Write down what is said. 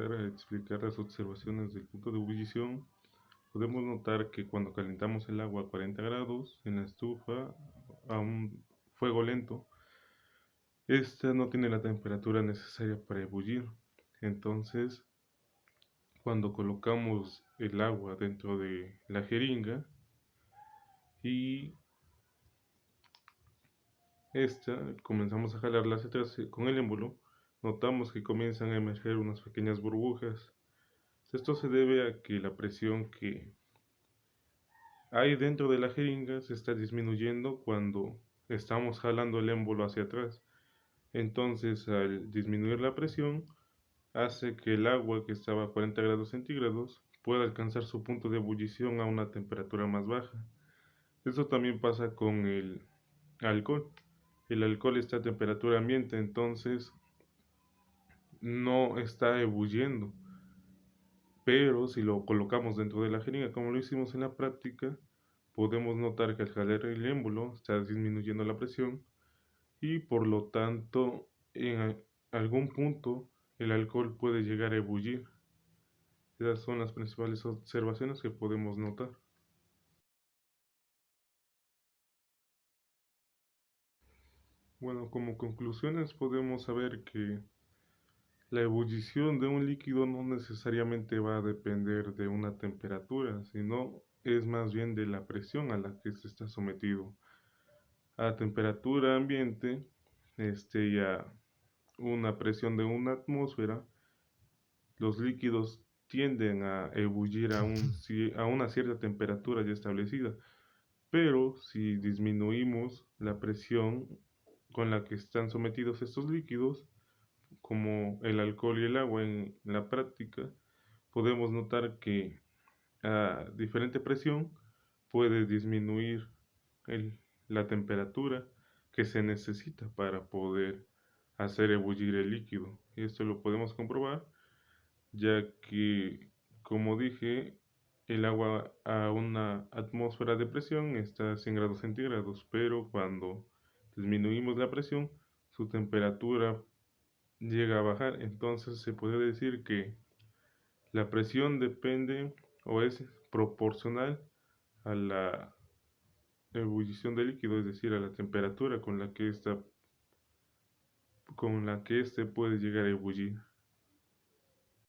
comenzar a explicar las observaciones del punto de ebullición, podemos notar que cuando calentamos el agua a 40 grados en la estufa a un fuego lento, esta no tiene la temperatura necesaria para ebullir. Entonces, cuando colocamos el agua dentro de la jeringa y comenzamos a jalarla hacia atrás con el émbolo, notamos que comienzan a emerger unas pequeñas burbujas. Esto se debe a que la presión que hay dentro de la jeringa se está disminuyendo cuando estamos jalando el émbolo hacia atrás. Entonces, al disminuir la presión, hace que el agua que estaba a 40 grados centígrados pueda alcanzar su punto de ebullición a una temperatura más baja. Esto también pasa con el alcohol. El alcohol está a temperatura ambiente, entonces no está ebulliendo. Pero si lo colocamos dentro de la jeringa, como lo hicimos en la práctica, podemos notar que al jalar el émbolo está disminuyendo la presión y por lo tanto en algún punto el alcohol puede llegar a ebullir. Esas son las principales observaciones que podemos notar. Bueno, como conclusiones podemos saber que la ebullición de un líquido no necesariamente va a depender de una temperatura, sino es más bien de la presión a la que se está sometido. A temperatura ambiente, y a una presión de una atmósfera, los líquidos tienden a ebullir a una cierta temperatura ya establecida. Pero si disminuimos la presión con la que están sometidos estos líquidos, como el alcohol y el agua en la práctica, podemos notar que a diferente presión puede disminuir la temperatura que se necesita para poder hacer ebullir el líquido. Y esto lo podemos comprobar ya que, como dije, el agua a una atmósfera de presión está a 100 grados centígrados, pero cuando disminuimos la presión, su temperatura llega a bajar. Entonces se puede decir que la presión depende o es proporcional a la ebullición del líquido, es decir, a la temperatura con la que éste puede llegar a ebullir.